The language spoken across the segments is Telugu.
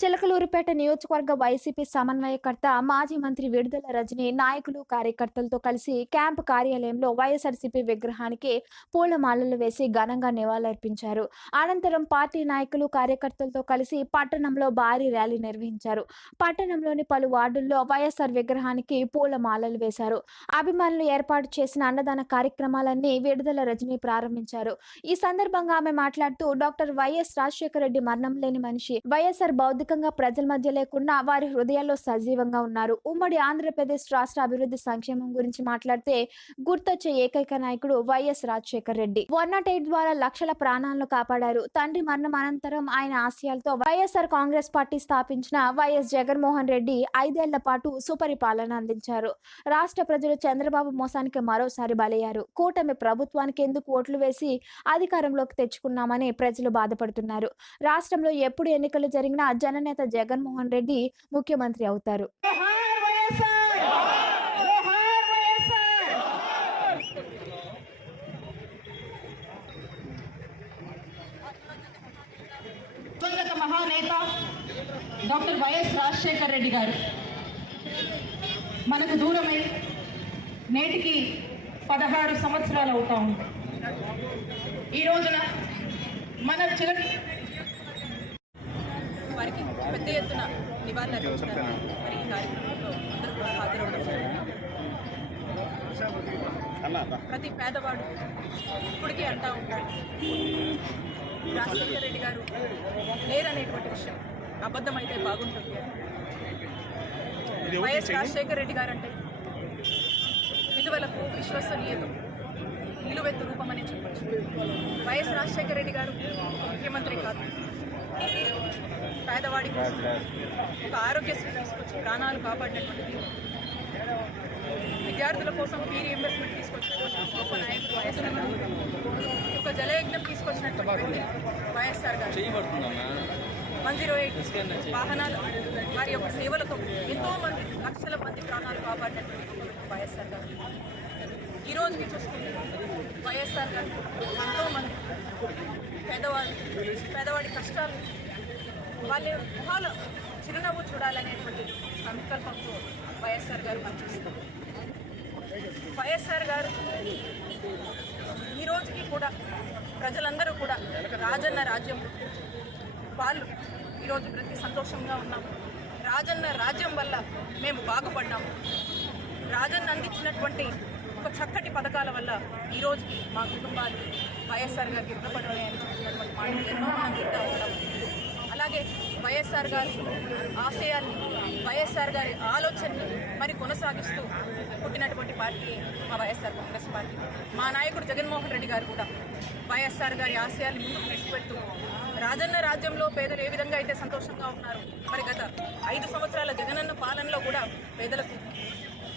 చిలకలూరుపేట నియోజకవర్గ వైసీపీ సమన్వయకర్త మాజీ మంత్రి విడుదల రజని నాయకులు కార్యకర్తలతో కలిసి క్యాంపు కార్యాలయంలో వైఎస్ఆర్సీపీ విగ్రహానికి పూలమాలలు వేసి ఘనంగా నివాళులర్పించారు. అనంతరం పార్టీ నాయకులు కార్యకర్తలతో కలిసి పట్టణంలో భారీ ర్యాలీ నిర్వహించారు. పట్టణంలోని పలు వార్డుల్లో వైఎస్ఆర్ విగ్రహానికి పూలమాలలు వేశారు. అభిమానులు ఏర్పాటు చేసిన అన్నదాన కార్యక్రమాలన్నీ విడుదల రజని ప్రారంభించారు. ఈ సందర్భంగా ఆమె మాట్లాడుతూ డాక్టర్ వైఎస్ రాజశేఖర రెడ్డి మరణం లేని మనిషి వైఎస్ఆర్ ఏకంగా ప్రజల మధ్య లేకుండా వారి హృదయాల్లో సజీవంగా ఉన్నారు. ఉమ్మడి ఆంధ్రప్రదేశ్ రాష్ట్ర అభివృద్ధి సంక్షేమం గురించి మాట్లాడితే గుర్తొచ్చే ఏకైక నాయకుడు YS Rajasekhara Reddy. One not eight ద్వారా లక్షల ప్రాణాలను కాపాడారు. తండ్రి మరణం అనంతరం ఆయన ఆశయాలతో వైఎస్ఆర్ కాంగ్రెస్ పార్టీ స్థాపించిన వైఎస్ జగన్మోహన్ రెడ్డి ఐదేళ్ళ పాటు సుపరిపాలన అందించారు. రాష్ట్ర ప్రజలు చంద్రబాబు మోసానికి మరోసారి బలయ్యారు. కూటమి ప్రభుత్వానికి ఎందుకు ఓట్లు వేసి అధికారంలోకి తెచ్చుకున్నామని ప్రజలు బాధపడుతున్నారు. రాష్ట్రంలో ఎప్పుడు ఎన్నికలు జరిగినా జననేత జగన్మోహన్ రెడ్డి ముఖ్యమంత్రి అవుతారు. మహానేత డాక్టర్ వైఎస్ రాజశేఖర్ రెడ్డి గారు మనకు దూరమై నేటికి పదహారు సంవత్సరాలు అవుతా ఉంది. ఈ రోజున మన చిలక వారికి పెద్ద ఎత్తున అర్పించారు. మరి ఈ కార్యక్రమంలో అందరూ కూడా హాజరవడం ప్రతి పేదవాడు ఇప్పటికీ అంటా ఉంటాడు. రాజశేఖర రెడ్డి గారు లేరనేటువంటి విషయం అబద్ధమైతే బాగుంటుంది. వైఎస్ రాజశేఖర రెడ్డి గారు అంటే విలువలకు విశ్వసనీయత నిలువెత్తు రూపమని చెప్పచ్చు. వైఎస్ రాజశేఖర రెడ్డి గారు ముఖ్యమంత్రి కాదు. పేదవాడి కోసం ఒక ఆరోగ్యశ్రీ తీసుకొచ్చి ప్రాణాలు కాపాడినటువంటి విద్యార్థుల కోసం ఫీ రీఎంబర్స్మెంట్ తీసుకొచ్చినటువంటి గొప్ప నాయకుడు వైఎస్ఆర్ గారు. ఒక జలయజ్ఞం తీసుకొచ్చినటువంటి వ్యక్తి వైఎస్ఆర్ గారు. వన్ జీరో ఎయిట్ వాహనాలు వారి యొక్క సేవలతో ఎంతో మంది లక్షల మంది ప్రాణాలు కాపాడినటువంటి వైఎస్ఆర్ గారు. ఈ రోజుకి చూసుకుంటే వైఎస్ఆర్ గారు ఎంతో మంది పేదవాడు పేదవాడి కష్టాలు వాళ్ళ మొహాలు చిరునవ్వు చూడాలనేటువంటి సంకల్పంతో వైఎస్ఆర్ గారు పనిచేస్తారు వైఎస్ఆర్ గారు ఈ రోజుకి కూడా ప్రజలందరూ కూడా రాజన్న రాజ్యం వాళ్ళు ఈరోజు ప్రతి సంతోషంగా ఉన్నాం. రాజన్న రాజ్యం వల్ల మేము బాగుపడ్డాము రాజన్న అందించినటువంటి ఒక చక్కటి పథకాల వల్ల ఈ రోజుకి మా కుటుంబాలు వైఎస్ఆర్ గారికి రుణపడ్డాయి మనం ఉంటాం అలాగే వైఎస్ఆర్ గారి ఆశయాల్ని వైఎస్ఆర్ గారి ఆలోచనని మరి కొనసాగిస్తూ పుట్టినటువంటి పార్టీ మా వైఎస్ఆర్ కాంగ్రెస్ పార్టీ. మా నాయకుడు జగన్మోహన్ రెడ్డి గారు కూడా వైఎస్ఆర్ గారి ఆశయాల్ని ముందుకు తీసుకువెళ్తూ రాజన్న రాజ్యంలో పేదలు ఏ విధంగా అయితే సంతోషంగా ఉన్నారు మరి గత ఐదు సంవత్సరాల జగనన్న పాలనలో కూడా పేదలకు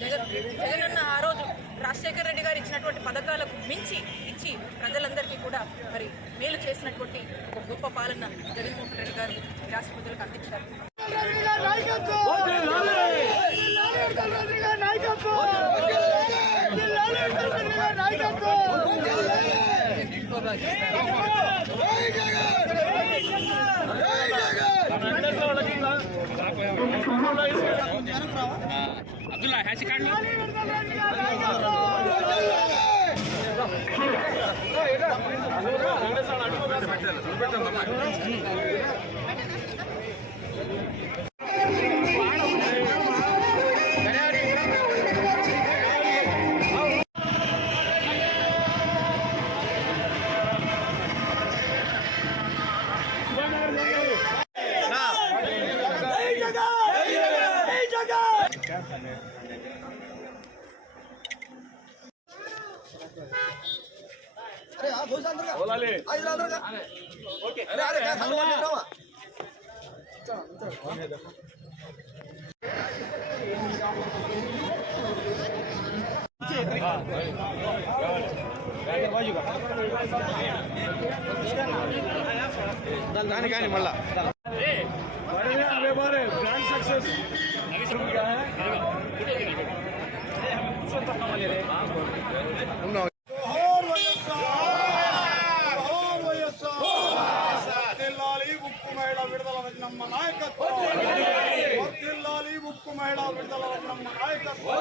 జగన్ జగనన్న ఆ రోజు రాజశేఖర రెడ్డి గారు ఇచ్చినటువంటి పథకాలకు మించి ఇచ్చి ప్రజలందరికీ కూడా మరి మేలు చేసినటువంటి ఒక గొప్ప పాలన జగన్మోహన్ రెడ్డి గారు ఈ రాష్ట్ర ప్రజలకు అందించారు আব্দুল্লাহ হাসি কাটলো এটা దాని కానీ మళ్ళా గ్రాండ్ సక్సెస్ ఉన్నావు జోహార్ వైఎస్ఆర్ జోహార్ వైఎస్ఆర్ తెల్లాలి ఉప్పు మేడ విడుదల వచ్చినమ్మ నాయకత్వం ఉక్కు మహిళా విడుదల నాయకత్వం.